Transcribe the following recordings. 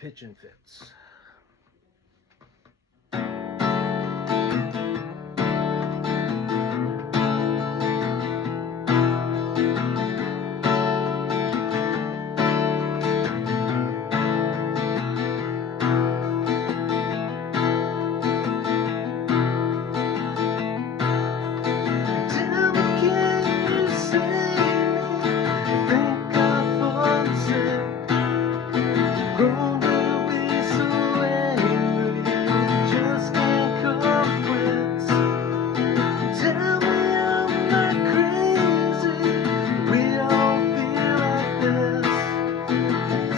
Pigeon Fits.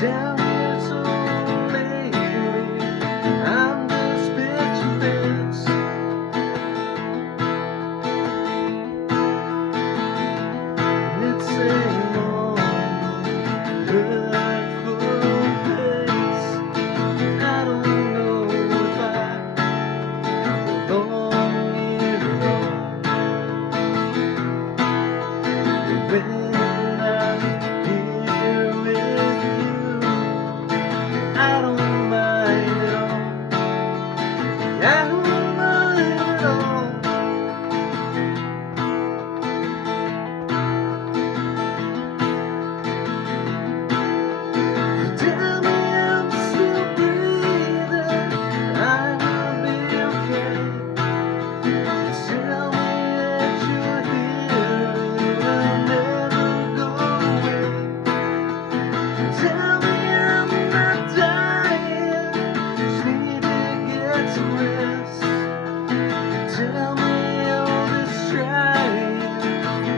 Down here so lately, I'm just pitching fits. And it's a long, hurtful place. I don't know if I belong here at all. When I'm here with you, I don't mind at all. I don't mind at all. Tell me I'm still breathing, I will be okay. Tell me that you're here and I'll never go away. Tell me I'm not dying, just need to get some rest. Tell me all this trying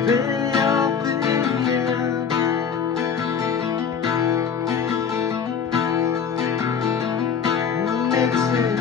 pay off in the end. Makes it